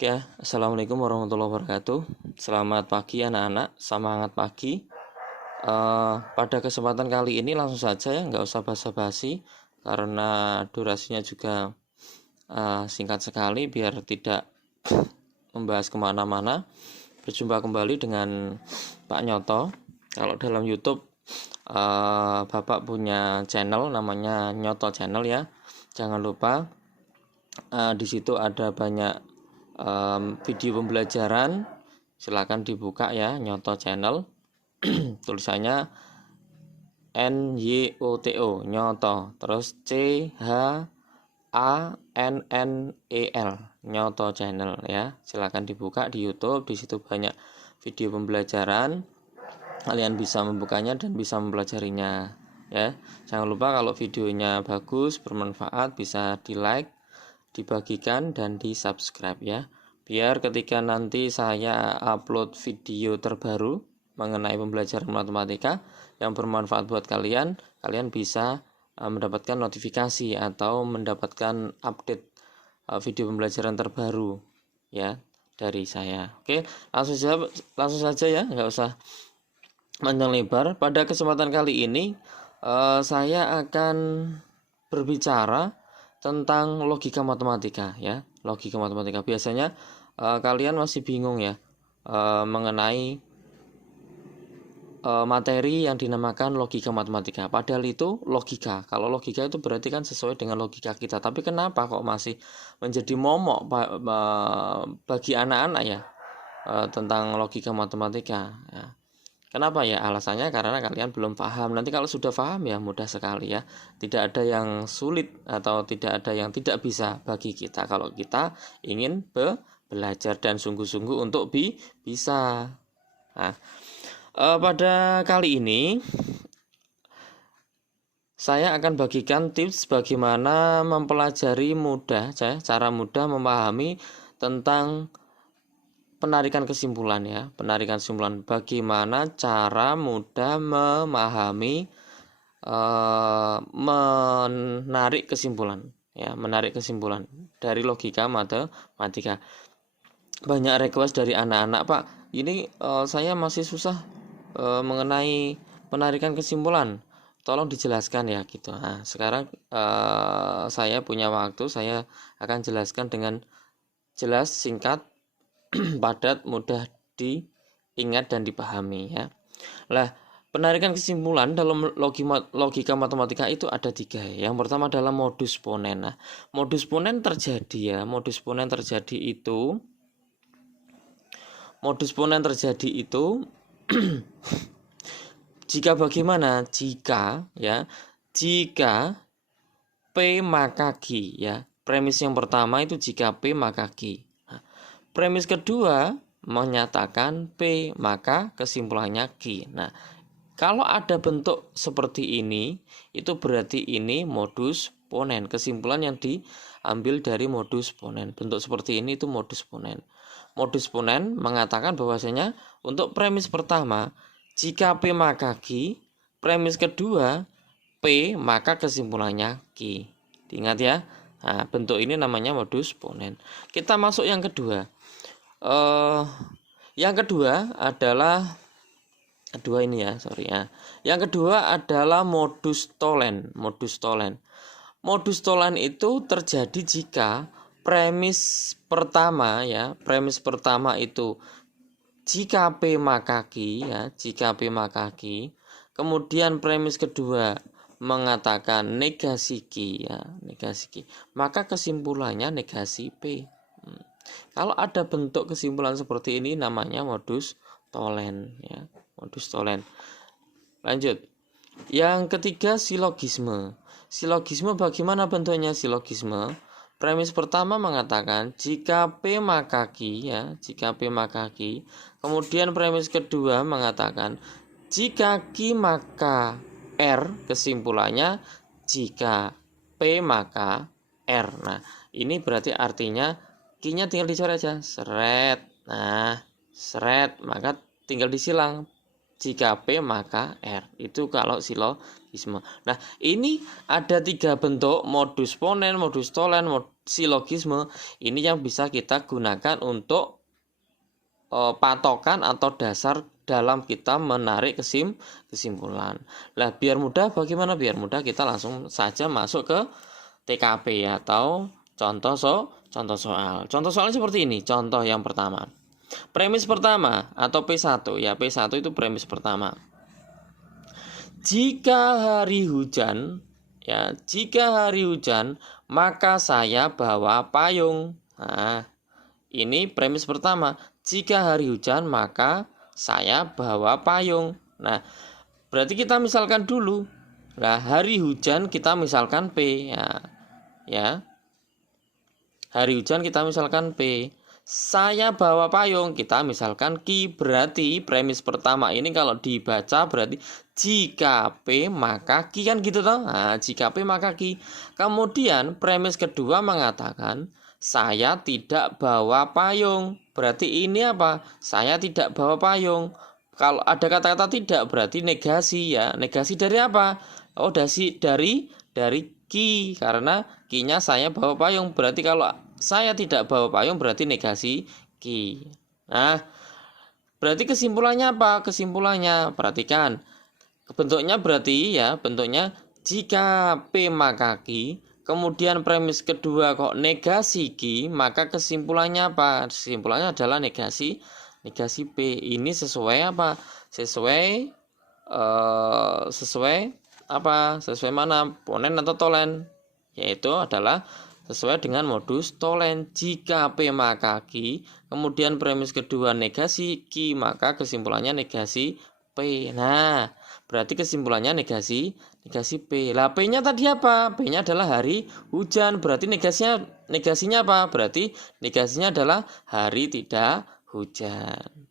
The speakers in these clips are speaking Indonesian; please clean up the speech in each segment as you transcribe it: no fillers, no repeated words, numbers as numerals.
Oke, assalamualaikum warahmatullahi wabarakatuh. Selamat pagi anak-anak, semangat pagi. Pada kesempatan kali ini langsung saja ya, nggak usah basa-basi karena durasinya juga singkat sekali biar tidak membahas kemana-mana. Berjumpa kembali dengan Pak Nyoto. Kalau dalam YouTube Bapak punya channel namanya Nyoto Channel ya. Jangan lupa di situ ada banyak video pembelajaran. Silakan dibuka ya, Nyoto Channel. Tulisannya NYOTO, Nyoto, terus CHANNEL, Nyoto Channel ya. Silakan dibuka di YouTube, di situ banyak video pembelajaran. Kalian bisa membukanya dan bisa mempelajarinya ya. Jangan lupa kalau videonya bagus, bermanfaat, bisa di-like, dibagikan dan di-subscribe ya. Biar ketika nanti saya upload video terbaru mengenai pembelajaran matematika yang bermanfaat buat kalian, kalian bisa mendapatkan notifikasi atau mendapatkan update video pembelajaran terbaru ya dari saya. Oke, langsung saja ya, nggak usah panjang lebar. Pada kesempatan kali ini saya akan berbicara tentang logika matematika ya. Logika matematika biasanya kalian masih bingung ya mengenai materi yang dinamakan logika matematika. Padahal itu logika. Kalau logika itu berarti kan sesuai dengan logika kita. Tapi kenapa kok masih menjadi momok bagi anak-anak ya tentang logika matematika ya. Kenapa ya? Alasannya karena kalian belum paham. Nanti kalau sudah paham ya mudah sekali ya. Tidak ada yang sulit atau tidak ada yang tidak bisa bagi kita kalau kita ingin belajar dan sungguh-sungguh untuk bisa. Nah, pada kali ini saya akan bagikan tips bagaimana mempelajari mudah, cara mudah memahami tentang penarikan kesimpulan ya, penarikan kesimpulan. Bagaimana cara mudah memahami menarik kesimpulan ya, menarik kesimpulan dari logika matematika. Banyak request dari anak-anak, Pak, ini saya masih susah mengenai penarikan kesimpulan. Tolong dijelaskan ya gitu. Nah, sekarang saya punya waktu, saya akan jelaskan dengan jelas, singkat, padat, mudah diingat dan dipahami ya. Lah, penarikan kesimpulan dalam logika matematika itu ada 3 ya. Yang pertama adalah modus ponen. Nah, modus ponen terjadi itu jika bagaimana? Jika P maka Q ya. Premis yang pertama itu jika P maka Q. Premis kedua menyatakan P maka kesimpulannya Q. Nah, kalau ada bentuk seperti ini, itu berarti ini modus ponen. Kesimpulan yang diambil dari modus ponen. Bentuk seperti ini itu modus ponen. Modus ponen mengatakan bahwasanya untuk premis pertama, jika P maka Q, premis kedua P maka kesimpulannya Q. Diingat ya. Nah, bentuk ini namanya modus ponen. Kita masuk yang kedua. Yang kedua adalah Yang kedua adalah modus tolen. Modus tolen itu terjadi jika premis pertama itu jika P maka Q ya, kemudian premis kedua mengatakan negasi Q ya, maka kesimpulannya negasi P. Kalau ada bentuk kesimpulan seperti ini namanya modus tolen ya, modus tolen. Lanjut. Yang ketiga silogisme. Silogisme bagaimana bentuknya silogisme? Premis pertama mengatakan jika P maka Q ya, Kemudian premis kedua mengatakan jika Q maka R, kesimpulannya jika P maka R. Nah, ini berarti artinya Q-nya tinggal dicoret aja, seret. Nah, seret, maka tinggal disilang jika P maka R. Itu kalau silogisme. Nah, ini ada 3 bentuk, modus ponen, modus tolen, silogisme. Ini yang bisa kita gunakan untuk patokan atau dasar dalam kita menarik kesimpulan. Nah, biar mudah bagaimana? Biar mudah kita langsung saja masuk ke TKP atau contoh soal. Contoh soalnya seperti ini. Contoh yang pertama. Premis pertama atau P1 ya. P1 itu premis pertama. Jika hari hujan ya, jika hari hujan maka saya bawa payung. Nah, ini premis pertama. Jika hari hujan maka saya bawa payung. Nah, berarti kita misalkan dulu. Nah, hari hujan kita misalkan P ya. Hari hujan kita misalkan P. Saya bawa payung kita misalkan Q. Berarti premis pertama ini kalau dibaca berarti jika P maka Q, kan gitu toh. Nah, jika P maka Q. Kemudian premis kedua mengatakan saya tidak bawa payung. Berarti ini apa? Saya tidak bawa payung. Kalau ada kata-kata tidak berarti negasi ya. Negasi dari apa? Oh, dari Q, karena Q-nya saya bawa payung. Berarti kalau saya tidak bawa payung berarti negasi Q. Nah, berarti kesimpulannya apa? Kesimpulannya perhatikan. Bentuknya berarti ya, bentuknya jika P maka Q. Kemudian premis kedua kok negasi Q, maka kesimpulannya apa? Kesimpulannya adalah negasi P. Ini sesuai apa? Sesuai apa? Sesuai mana? Ponen atau tolen? Yaitu adalah sesuai dengan modus tolen. Jika P maka Q, kemudian premis kedua negasi Q, maka kesimpulannya negasi P. Nah, berarti kesimpulannya negasi P. Lah, P-nya tadi apa? P-nya adalah hari hujan. Berarti negasinya apa? Berarti negasinya adalah hari tidak hujan.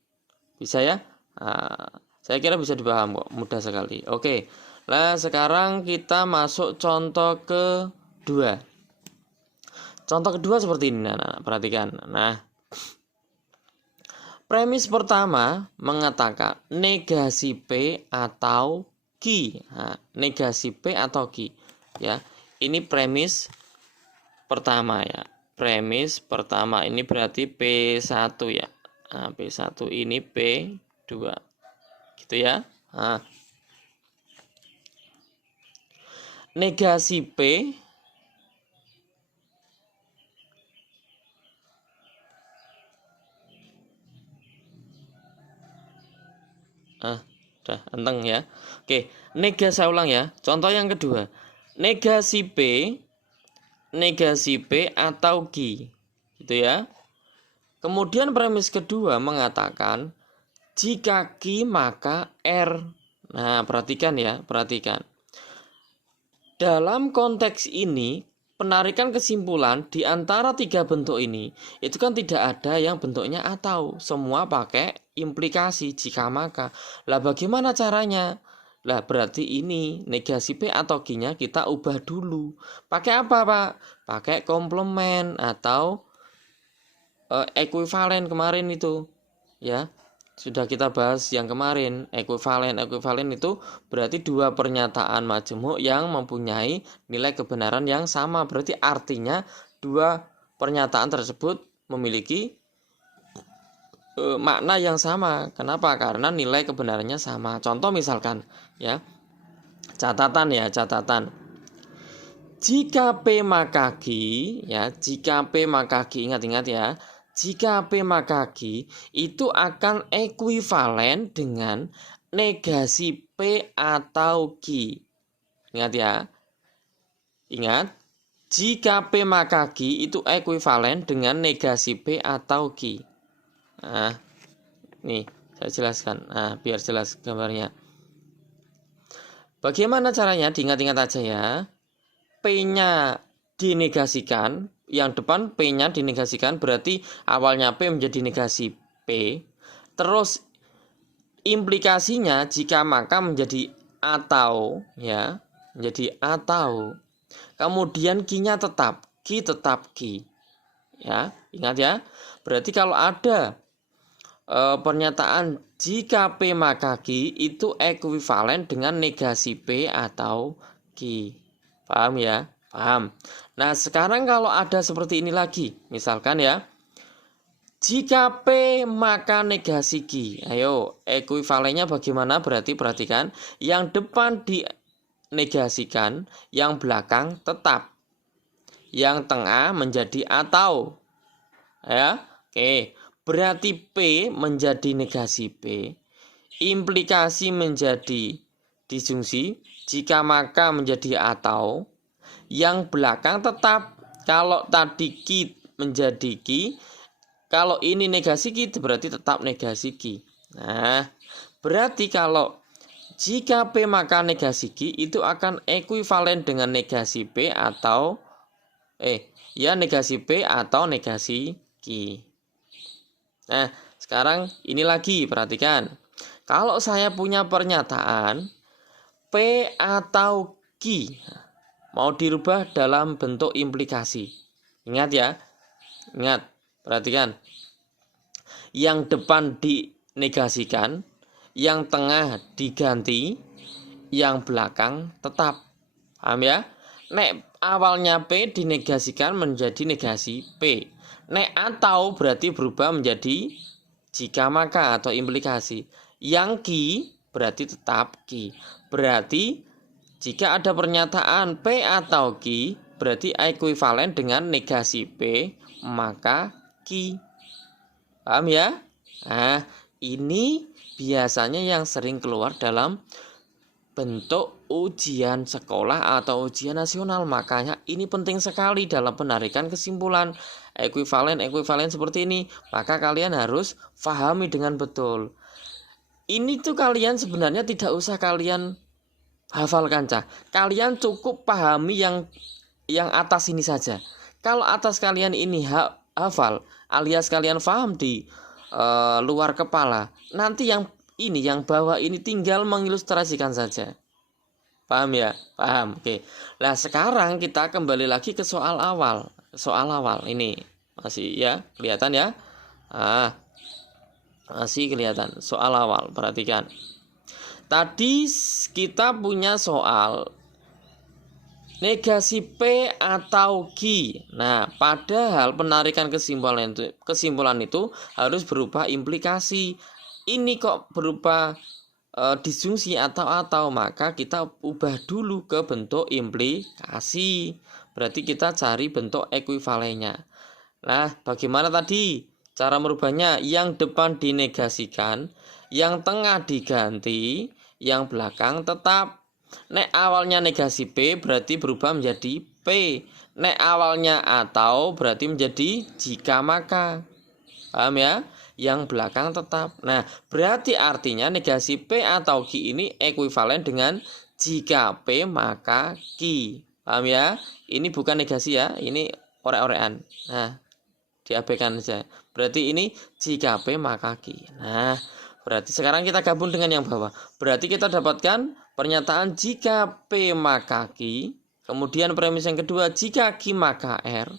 Bisa ya? Nah, saya kira bisa dipaham kok, mudah sekali. Oke. Nah, sekarang kita masuk contoh kedua. Contoh kedua seperti ini, nah, perhatikan. Nah, premis pertama mengatakan negasi P atau Q. Nah, negasi P atau Q. Ya, ini premis pertama ya. Premis pertama ini berarti P1 ya. Nah, P1 ini P2. Gitu ya. Nah, negasi P udah enteng ya. Oke, saya ulang ya. Contoh yang kedua. Negasi P atau Q. Gitu ya. Kemudian premis kedua mengatakan jika Q maka R. Nah, perhatikan ya, perhatikan. Dalam konteks ini, penarikan kesimpulan di antara 3 bentuk ini, itu kan tidak ada yang bentuknya atau. Semua pakai implikasi jika maka. Lah, bagaimana caranya? Lah, berarti ini negasi P atau Q-nya kita ubah dulu. Pakai apa, Pak? Pakai komplement atau ekuivalen kemarin itu. Ya. Sudah kita bahas yang kemarin, ekuivalen itu berarti 2 pernyataan majemuk yang mempunyai nilai kebenaran yang sama. Berarti artinya 2 pernyataan tersebut memiliki makna yang sama. Kenapa? Karena nilai kebenarannya sama. Contoh misalkan ya. Catatan. Jika P maka Q ya, jika P maka Q, ingat ya. Jika P maka Q itu akan ekuivalen dengan negasi P atau Q. Ingat ya. Ingat, jika P maka Q itu ekuivalen dengan negasi P atau Q. Nah, nih saya jelaskan. Nah, biar jelas gambarnya. Bagaimana caranya? Diingat-ingat aja ya. P-nya dinegasikan, yang depan P-nya dinegasikan, berarti awalnya P menjadi negasi P. Terus implikasinya jika maka menjadi atau ya, menjadi atau. Kemudian Q-nya tetap Q. Ya, ingat ya. Berarti kalau ada pernyataan jika P maka Q itu ekuivalen dengan negasi P atau Q. Paham ya? Paham. Nah, sekarang kalau ada seperti ini lagi, misalkan ya, jika P maka negasi Q. Ayo, ekuivalennya bagaimana? Berarti perhatikan, yang depan dinegasikan, yang belakang tetap. Yang tengah menjadi atau. Ya, oke. Berarti P menjadi negasi P, implikasi menjadi disjungsi, jika maka menjadi atau, yang belakang tetap. Kalau tadi Q menjadi Q, kalau ini negasi Q berarti tetap negasi Q. Nah, berarti kalau jika P maka negasi Q itu akan ekuivalen dengan negasi P atau negasi P atau negasi Q. Nah, sekarang ini lagi perhatikan. Kalau saya punya pernyataan P atau Q mau dirubah dalam bentuk implikasi. Ingat ya. Ingat, perhatikan. Yang depan dinegasikan, yang tengah diganti, yang belakang tetap. Paham ya? Nek awalnya P dinegasikan menjadi negasi P. Nek atau berarti berubah menjadi jika maka atau implikasi. Yang Q berarti tetap Q. Berarti jika ada pernyataan P atau Q berarti ekuivalen dengan negasi P maka Q. Paham ya? Nah, ini biasanya yang sering keluar dalam bentuk ujian sekolah atau ujian nasional. Makanya ini penting sekali dalam penarikan kesimpulan ekuivalen seperti ini. Maka kalian harus pahami dengan betul. Ini tuh kalian sebenarnya tidak usah kalian hafalkan, cah. Kalian cukup pahami yang atas ini saja. Kalau atas kalian ini hafal alias kalian paham di luar kepala, nanti yang bawah ini tinggal mengilustrasikan saja. Paham ya? Paham. Oke. Nah, sekarang kita kembali lagi ke soal awal. Soal awal ini masih ya, kelihatan ya? Masih kelihatan soal awal. Perhatikan. Tadi kita punya soal negasi P atau Q. Nah, padahal penarikan kesimpulan itu harus berupa implikasi. Ini kok berupa disjungsi atau, maka kita ubah dulu ke bentuk implikasi. Berarti kita cari bentuk ekuivalennya. Nah, bagaimana tadi cara merubahnya? Yang depan dinegasikan, yang tengah diganti, yang belakang tetap. Nek awalnya negasi P berarti berubah menjadi P. Nek awalnya atau berarti menjadi jika maka. Paham ya? Yang belakang tetap. Nah, berarti artinya negasi P atau Q ini ekuivalen dengan jika P maka Q. Paham ya? Ini bukan negasi ya, ini orek-orekan. Nah, diabaikan saja. Berarti ini jika P maka Q. Nah, berarti sekarang kita gabung dengan yang bawah. Berarti kita dapatkan pernyataan jika P maka Q. Kemudian premis yang kedua, jika Q maka R.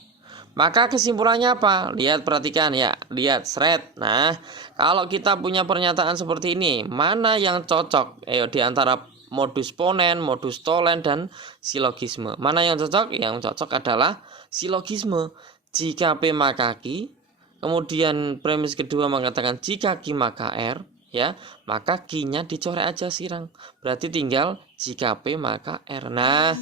Maka kesimpulannya apa? Lihat, perhatikan ya. Lihat, thread. Nah, kalau kita punya pernyataan seperti ini, mana yang cocok? Di antara modus ponen, modus tolen, dan silogisme. Mana yang cocok? Yang cocok adalah silogisme. Jika P maka Q. Kemudian premis kedua mengatakan jika Q maka R. Ya, maka Q-nya dicoret aja sirang. Berarti tinggal jika P maka R. Nah,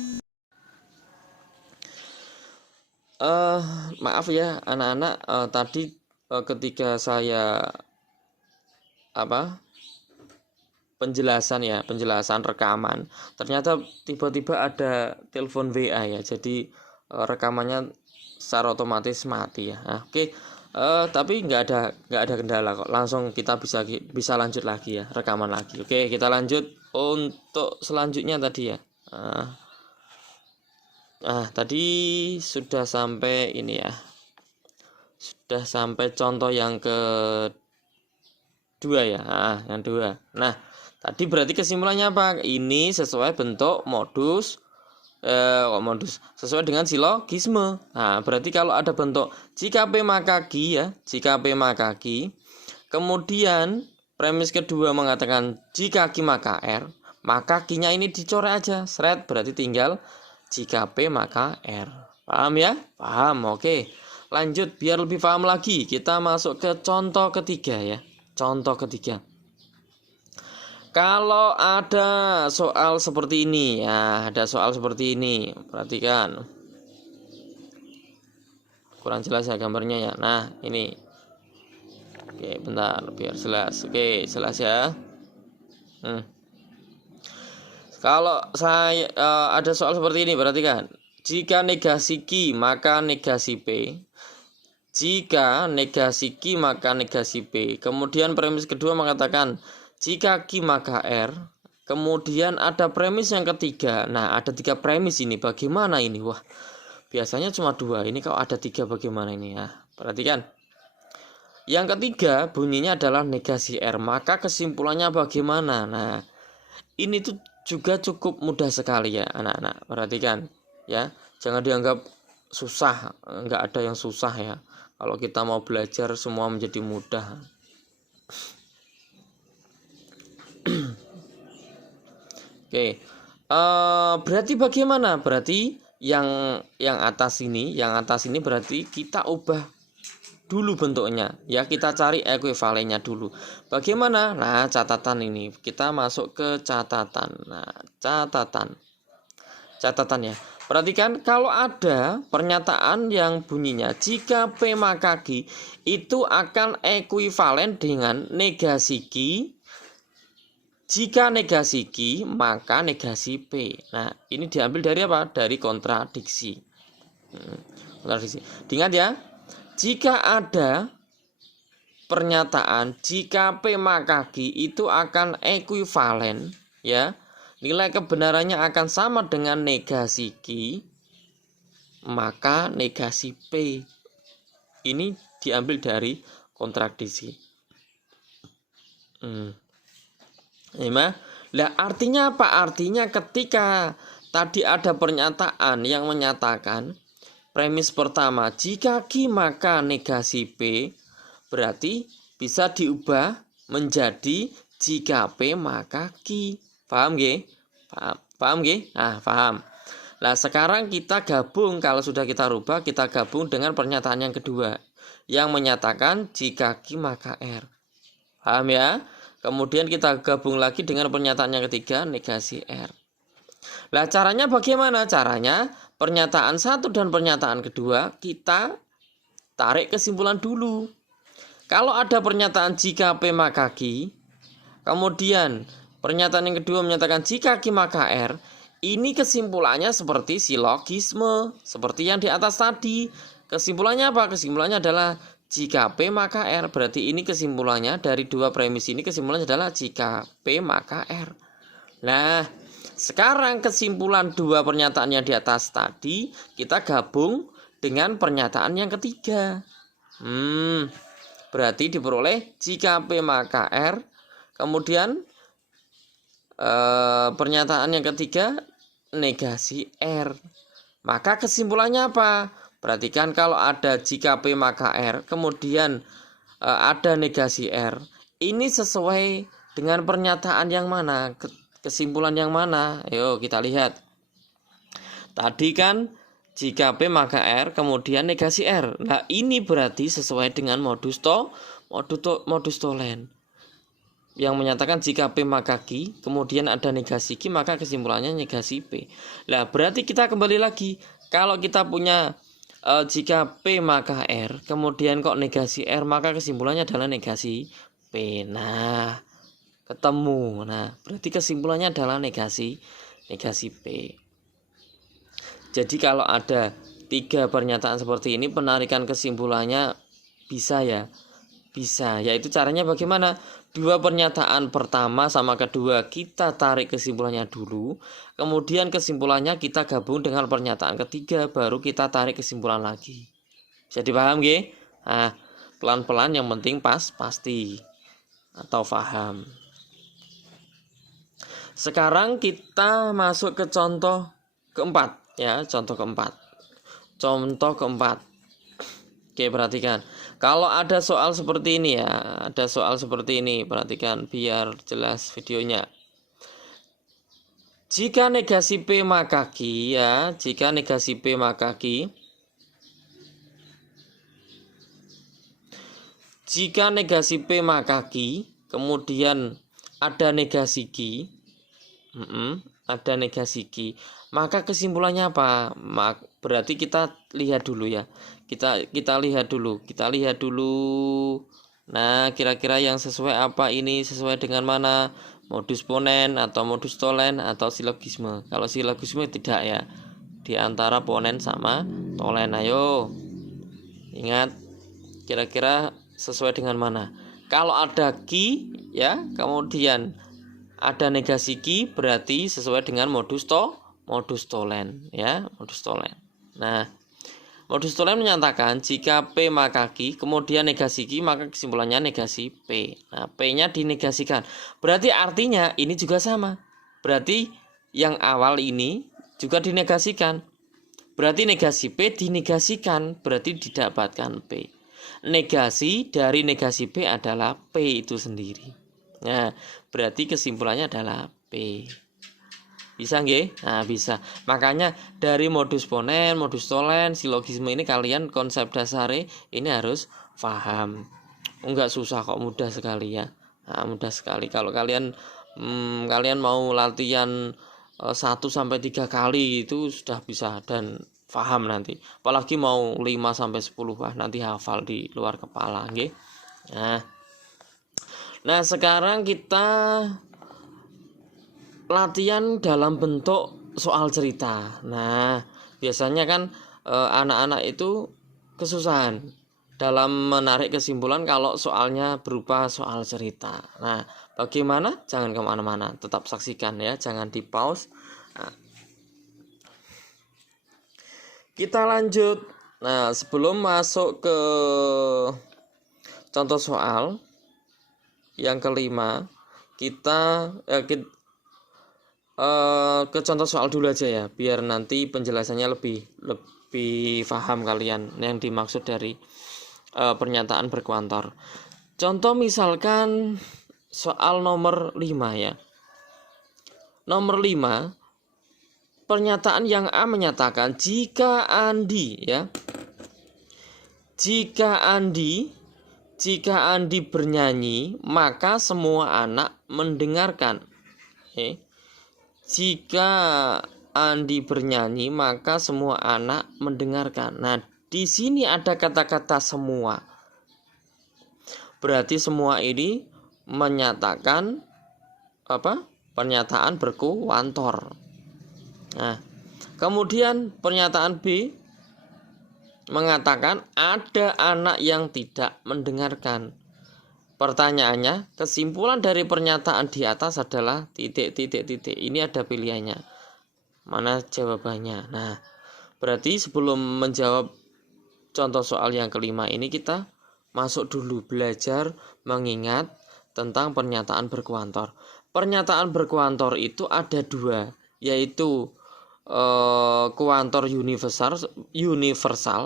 maaf ya anak-anak, tadi ketika saya penjelasan rekaman, ternyata tiba-tiba ada telepon WA ya, jadi rekamannya secara otomatis mati ya. Nah, oke. Tapi nggak ada kendala kok, langsung kita bisa lanjut lagi ya, rekaman lagi. Oke, kita lanjut untuk selanjutnya tadi ya. Tadi sudah sampai ini ya. Sudah sampai contoh yang kedua ya. Yang dua. Nah, tadi berarti kesimpulannya apa? Ini sesuai bentuk modus sesuai dengan silogisme. Nah, berarti kalau ada bentuk jika P maka Q ya, jika P maka Q, Kemudian premis kedua mengatakan jika Q maka R, maka Q-nya ini dicoret aja, seret, berarti tinggal jika P maka R. Paham ya? Paham, oke. Lanjut, biar lebih paham lagi, kita masuk ke contoh ketiga ya. Contoh ketiga. Kalau ada soal seperti ini ya, ada soal seperti ini, perhatikan. Kurang jelas ya gambarnya ya. Nah, ini. Oke, bentar, biar jelas. Oke, jelas ya. Kalau saya ada soal seperti ini, perhatikan. Jika negasi Q, maka negasi P. Jika negasi Q, maka negasi P. Kemudian premis kedua mengatakan jika Q maka R. Kemudian ada premis yang ketiga. Nah, ada 3 premis ini. Bagaimana ini? Wah, biasanya cuma 2. Ini kalau ada 3 bagaimana ini? Nah, perhatikan. Yang ketiga bunyinya adalah negasi R. Maka kesimpulannya bagaimana? Nah, ini tuh juga cukup mudah sekali ya anak-anak. Perhatikan ya. Jangan dianggap susah. Enggak ada yang susah ya. Kalau kita mau belajar semua menjadi mudah. Oke. Berarti bagaimana? Berarti yang atas ini berarti kita ubah dulu bentuknya ya, kita cari ekuivalennya dulu. Bagaimana? Nah, catatan ini kita masuk ke catatan. Nah, catatan ya. Perhatikan, kalau ada pernyataan yang bunyinya jika P maka Q, itu akan ekuivalen dengan negasi Q. Jika negasi Q maka negasi P. Nah, ini diambil dari apa? Dari kontradiksi. Diingat ya. Jika ada pernyataan jika P maka Q itu akan ekuivalen ya, nilai kebenarannya akan sama dengan negasi Q, maka negasi P. Ini diambil dari kontradiksi. Nah, artinya apa? Artinya ketika tadi ada pernyataan yang menyatakan premis pertama, jika Q maka negasi P, berarti bisa diubah menjadi jika P maka Q. Paham nggih? Paham nggih? Nah, paham. Nah, sekarang kita gabung, kalau sudah kita rubah, kita gabung dengan pernyataan yang kedua yang menyatakan jika Q maka R. Paham ya? Kemudian kita gabung lagi dengan pernyataan yang ketiga, negasi R. Nah, caranya bagaimana? Caranya pernyataan satu dan pernyataan kedua kita tarik kesimpulan dulu. Kalau ada pernyataan jika P maka Q, kemudian pernyataan yang kedua menyatakan jika Q maka R, ini kesimpulannya seperti silogisme, seperti yang di atas tadi. Kesimpulannya apa? Kesimpulannya adalah jika P maka R. Berarti ini kesimpulannya dari 2 premis ini, kesimpulannya adalah jika P maka R. Nah, sekarang kesimpulan 2 pernyataan yang di atas tadi kita gabung dengan pernyataan yang ketiga. Berarti diperoleh jika P maka R. Kemudian pernyataan yang ketiga negasi R. Maka kesimpulannya apa? Perhatikan, kalau ada jika P maka R, kemudian ada negasi R. Ini sesuai dengan pernyataan yang mana? Kesimpulan yang mana? Ayo kita lihat. Tadi kan jika P maka R, kemudian negasi R. Nah, ini berarti sesuai dengan modus tolen yang menyatakan jika P maka Q, kemudian ada negasi Q, maka kesimpulannya negasi P. Nah, berarti kita kembali lagi. Kalau kita punya jika P maka R, kemudian kok negasi R, maka kesimpulannya adalah negasi P. Nah, ketemu. Nah, berarti kesimpulannya adalah negasi P. Jadi kalau ada 3 pernyataan seperti ini, penarikan kesimpulannya bisa ya. Bisa, yaitu caranya bagaimana? 2 pernyataan pertama sama kedua kita tarik kesimpulannya dulu, kemudian kesimpulannya kita gabung dengan pernyataan ketiga, baru kita tarik kesimpulan lagi. Bisa dipaham nggih? Nah, pelan-pelan, yang penting pasti atau paham. Sekarang kita masuk ke contoh keempat ya, contoh keempat. Oke, perhatikan. Kalau ada soal seperti ini ya, ada soal seperti ini, perhatikan biar jelas videonya. Jika negasi P maka Q ya, jika negasi P maka Q. Jika negasi P maka Q, kemudian ada negasi Q, ada negasi Q, maka kesimpulannya apa? Berarti kita lihat dulu ya. Kita lihat dulu. Nah, kira-kira yang sesuai apa ini? Sesuai dengan mana? Modus ponen atau modus tolen atau silogisme. Kalau silogisme tidak ya. Di antara ponen sama tolen. Ayo. Ingat, kira-kira sesuai dengan mana? Kalau ada Q ya, kemudian ada negasi Q, berarti sesuai dengan modus tolen ya, modus tolen. Nah, modus tolen menyatakan jika P maka Q, kemudian negasi Q, maka kesimpulannya negasi P. Nah, P-nya dinegasikan. Berarti artinya ini juga sama. Berarti yang awal ini juga dinegasikan. Berarti negasi P dinegasikan, berarti didapatkan P. Negasi dari negasi P adalah P itu sendiri. Nah, berarti kesimpulannya adalah P. Bisa nggih? Nah, bisa. Makanya dari modus ponen, modus tolen, silogisme ini kalian konsep dasarnya ini harus paham. Enggak susah kok, mudah sekali ya. Nah, mudah sekali. Kalau kalian mau latihan 1-3 kali itu sudah bisa dan paham nanti. Apalagi mau 5-10 nanti hafal di luar kepala nggih. Nah, sekarang kita latihan dalam bentuk soal cerita. Nah, biasanya kan anak-anak itu kesusahan dalam menarik kesimpulan kalau soalnya berupa soal cerita. Nah, bagaimana? Jangan kemana-mana, tetap saksikan ya, jangan di pause. Nah, kita lanjut. Nah, sebelum masuk ke contoh soal yang kelima, kita ke contoh soal dulu aja ya, biar nanti penjelasannya lebih paham kalian yang dimaksud dari pernyataan berkuantor. Contoh misalkan soal nomor 5 ya. Nomor 5, pernyataan yang A menyatakan jika Andi bernyanyi maka semua anak mendengarkan. Jika Andi bernyanyi maka semua anak mendengarkan. Nah, di sini ada kata-kata semua. Berarti semua ini menyatakan apa? Pernyataan berkuantor. Nah, kemudian pernyataan B mengatakan ada anak yang tidak mendengarkan. Pertanyaannya, kesimpulan dari pernyataan di atas adalah titik. Ini ada pilihannya. Mana jawabannya? Nah, berarti sebelum menjawab contoh soal yang kelima ini kita masuk dulu belajar mengingat tentang pernyataan berkuantor. Pernyataan berkuantor itu ada dua, yaitu kuantor universal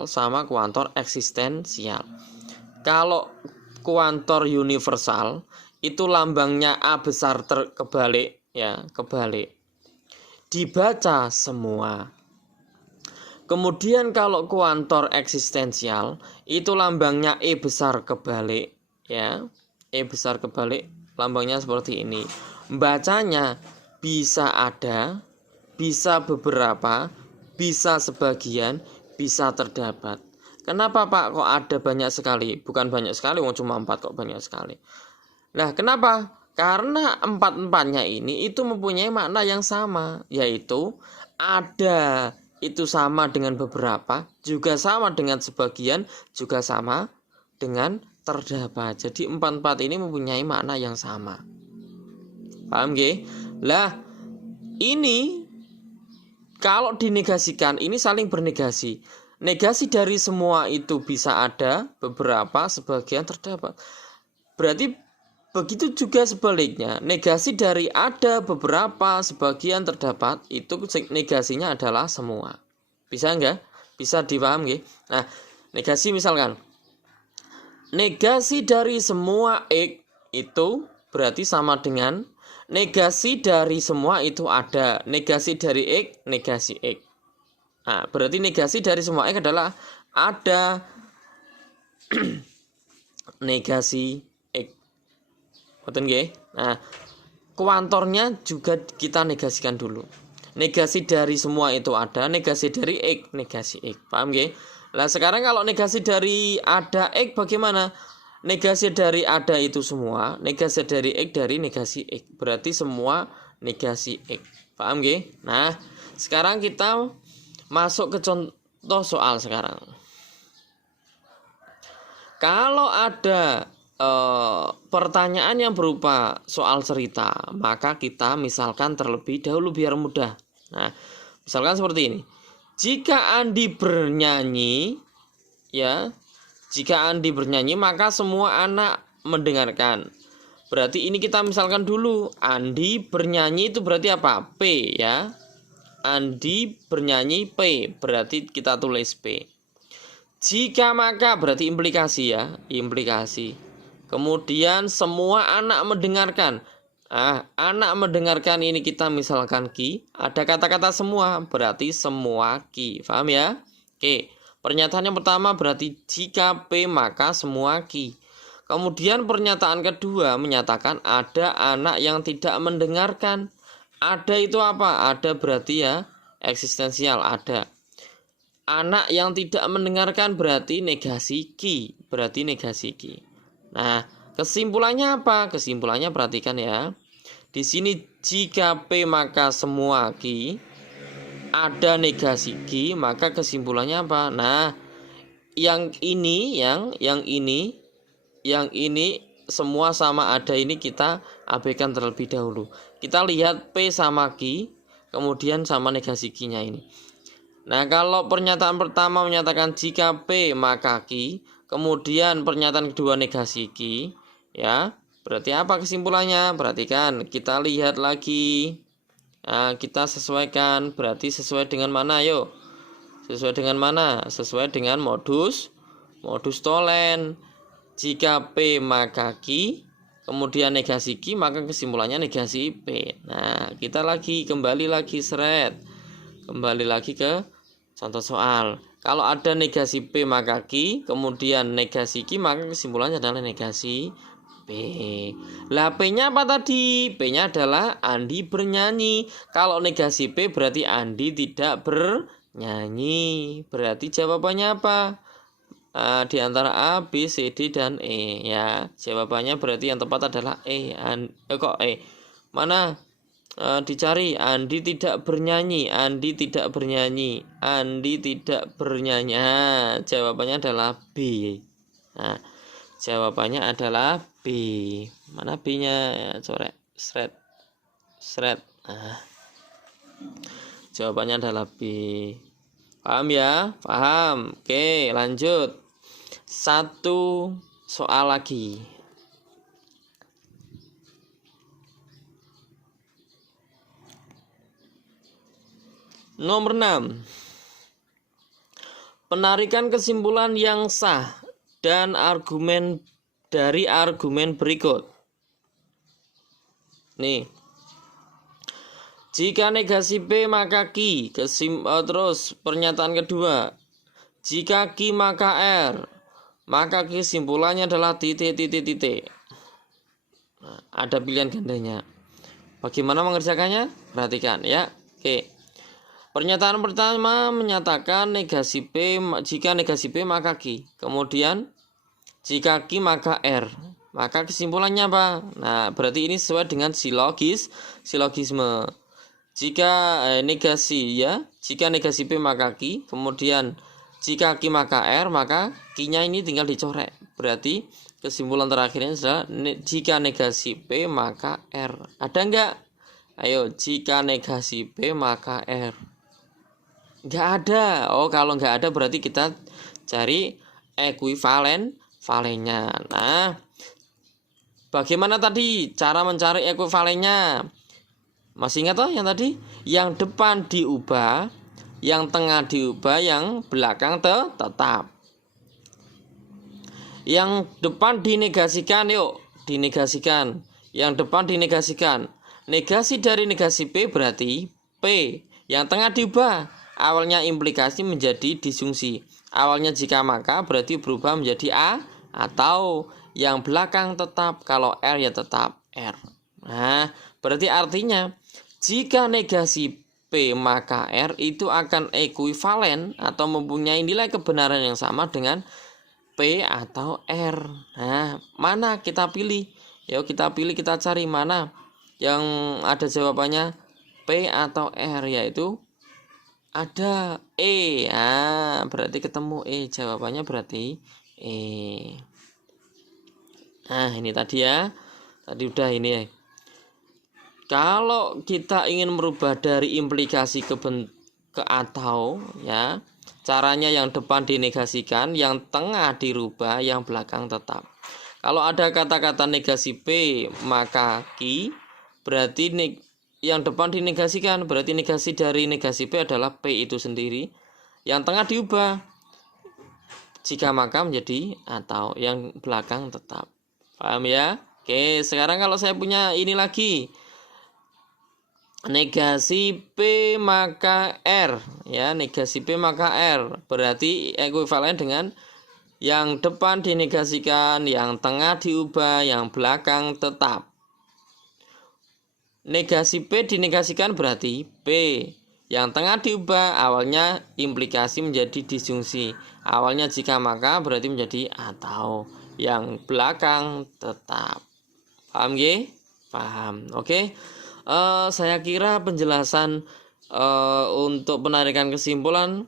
sama kuantor eksistensial. Kalau kuantor universal itu lambangnya A besar kebalik ya, kebalik. Dibaca semua. Kemudian kalau kuantor eksistensial itu lambangnya E besar kebalik ya. E besar kebalik lambangnya seperti ini. Bacanya bisa ada, bisa beberapa, bisa sebagian, bisa terdapat. Kenapa Pak kok ada banyak sekali? Bukan banyak sekali, cuma 4 kok banyak sekali. Nah, kenapa? Karena 4-4-nya ini itu mempunyai makna yang sama, yaitu ada itu sama dengan beberapa, juga sama dengan sebagian, juga sama dengan terdapat. Jadi 4-4 ini mempunyai makna yang sama. Paham nggih? Lah, ini kalau dinegasikan ini saling bernegasi. Negasi dari semua itu bisa ada, beberapa, sebagian, terdapat. Berarti begitu juga sebaliknya. Negasi dari ada, beberapa, sebagian, terdapat itu negasinya adalah semua. Bisa enggak? Bisa dipaham nggih? Nah, negasi misalkan negasi dari semua X itu berarti sama dengan negasi dari semua itu ada. Negasi dari X, negasi X. Nah, berarti negasi dari semua X adalah ada negasi X. Betul nggih? Nah, kuantornya juga kita negasikan dulu. Negasi dari semua itu ada, negasi dari X, negasi X. Paham nggih? Nah, sekarang kalau negasi dari ada X bagaimana? Negasi dari ada itu semua, negasi dari X dari negasi X. Berarti semua negasi X. Paham nggih? Nah, sekarang kita masuk ke contoh soal sekarang. Kalau ada pertanyaan yang berupa soal cerita, maka kita misalkan terlebih dahulu biar mudah. Nah, misalkan seperti ini. Jika Andi bernyanyi, ya, jika Andi bernyanyi maka semua anak mendengarkan. Berarti ini kita misalkan dulu, Andi bernyanyi itu berarti apa? P, ya. Andi bernyanyi P, berarti kita tulis P. Jika maka berarti implikasi, ya, implikasi. Kemudian semua anak mendengarkan. Anak mendengarkan ini kita misalkan Ki. Ada kata-kata semua, berarti semua Ki. Paham ya? Oke. Pernyataan yang pertama berarti jika P maka semua Ki. Kemudian pernyataan kedua menyatakan ada anak yang tidak mendengarkan. Ada itu apa? Ada berarti ya eksistensial, ada. Anak yang tidak mendengarkan berarti negasi Ki. Berarti negasi Ki. Nah, kesimpulannya apa? Kesimpulannya perhatikan ya. Di sini jika P maka semua Ki, ada negasi Ki, maka kesimpulannya apa? Nah, yang ini semua sama ada ini kita abaikan terlebih dahulu. Kita lihat P sama Ki, kemudian sama negasi Ki-nya ini. Nah, kalau pernyataan pertama menyatakan jika P maka Ki, kemudian pernyataan kedua negasi Ki, ya. Berarti apa kesimpulannya? Perhatikan, kita lihat lagi. Nah, kita sesuaikan, berarti sesuai dengan mana? Yuk. Sesuai dengan mana? Sesuai dengan modus tolen. Jika P maka Ki, kemudian negasi Ki, maka kesimpulannya negasi P. Nah, kita kembali lagi Kembali lagi ke contoh soal. Kalau ada negasi P maka Ki, kemudian negasi Ki, maka kesimpulannya adalah negasi P. Lah P-nya apa tadi? P-nya adalah Andi bernyanyi. Kalau negasi P berarti Andi tidak bernyanyi. Berarti jawabannya apa? Di antara A, B, C, D, dan E, ya. Jawabannya berarti yang tepat adalah E. Kok E? Mana? Dicari. Andi tidak bernyanyi. Andi tidak bernyanyi. Andi tidak bernyanyi. Jawabannya adalah B. Nah, jawabannya adalah B. Mana B-nya? Ya, coret. Sret. Nah, jawabannya adalah B. Paham ya? Paham. Oke, lanjut. Satu soal lagi. Nomor 6. Penarikan kesimpulan yang sah dan argumen dari argumen berikut. Nih. Jika negasi P maka Ki. Terus pernyataan kedua. Jika Ki maka R. Maka kesimpulannya adalah titik. Nah, ada pilihan gandanya. Bagaimana mengerjakannya? Perhatikan ya. Oke. Pernyataan pertama menyatakan negasi P, jika negasi P maka Ki. Kemudian jika Ki maka R. Maka kesimpulannya apa? Nah, berarti ini sesuai dengan silogisme. Jika negasi ya, jika negasi P maka Ki, kemudian jika Ki maka R, maka Ki-nya ini tinggal dicoret. Berarti kesimpulan terakhirnya adalah jika negasi P maka R. Ada enggak? Ayo, jika negasi P maka R. Enggak ada. Oh, kalau enggak ada berarti kita cari valennya. Nah, bagaimana tadi cara mencari ekuivalennya? Masih ingat toh yang tadi? Yang depan diubah, yang tengah diubah, yang belakang tetap. Yang depan dinegasikan, yuk dinegasikan. Yang depan dinegasikan. Negasi dari negasi P berarti P. Yang tengah diubah. Awalnya implikasi menjadi disjungsi. Awalnya jika maka berarti berubah menjadi A. Atau yang belakang tetap. Kalau R ya tetap R. Nah, berarti artinya jika negasi P maka R itu akan ekuivalen atau mempunyai nilai kebenaran yang sama dengan P atau R. Nah, mana kita pilih? Yuk kita pilih, kita cari mana yang ada jawabannya P atau R, yaitu ada E. Nah, berarti ketemu E. Jawabannya berarti E. Nah, ini tadi ya. Tadi udah ini ya. Kalau kita ingin merubah dari implikasi ke atau ya, caranya yang depan dinegasikan, yang tengah dirubah, yang belakang tetap. Kalau ada kata-kata negasi P maka Q, berarti yang depan dinegasikan, berarti negasi dari negasi P adalah P itu sendiri. Yang tengah diubah, jika maka menjadi atau, yang belakang tetap. Paham ya? Oke, sekarang kalau saya punya ini lagi. Negasi P maka R, ya, negasi P maka R berarti ekuivalen dengan yang depan dinegasikan, yang tengah diubah, yang belakang tetap. Negasi P dinegasikan berarti P, yang tengah diubah, awalnya implikasi menjadi disjungsi. Awalnya jika maka berarti menjadi atau, yang belakang tetap. Paham ya? Paham. Oke. Saya kira penjelasan untuk penarikan kesimpulan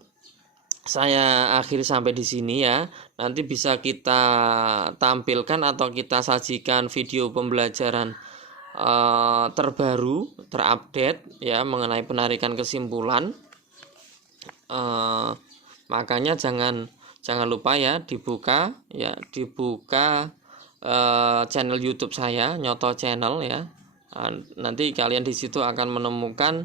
saya akhiri sampai di sini ya. Nanti bisa kita tampilkan atau kita sajikan video pembelajaran terbaru, terupdate ya mengenai penarikan kesimpulan. Makanya jangan lupa ya dibuka channel YouTube saya, Nyoto Channel ya. Nanti kalian di situ akan menemukan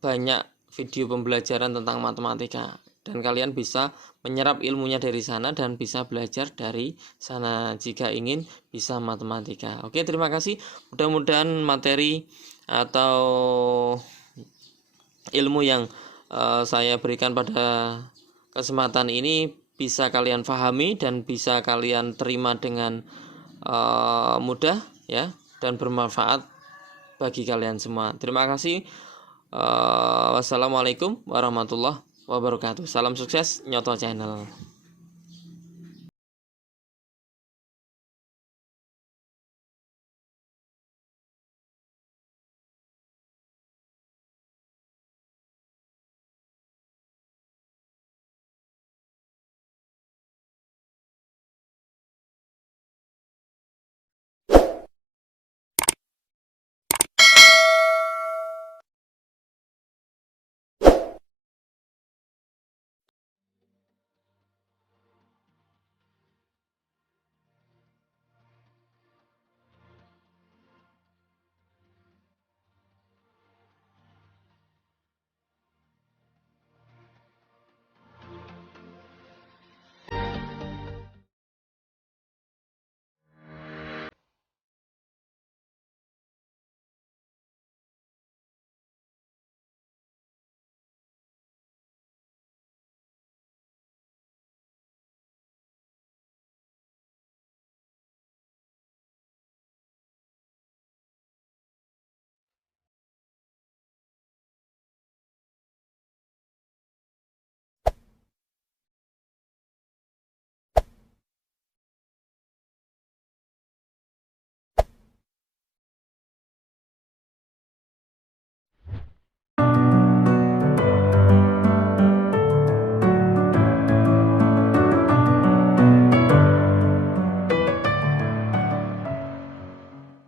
banyak video pembelajaran tentang matematika, dan kalian bisa menyerap ilmunya dari sana dan bisa belajar dari sana jika ingin bisa matematika. Oke, terima kasih. Mudah-mudahan materi atau ilmu yang saya berikan pada kesempatan ini bisa kalian pahami dan bisa kalian terima dengan mudah ya, dan bermanfaat bagi kalian semua. Terima kasih. Wassalamualaikum warahmatullahi wabarakatuh. Salam sukses, Nyoto Channel.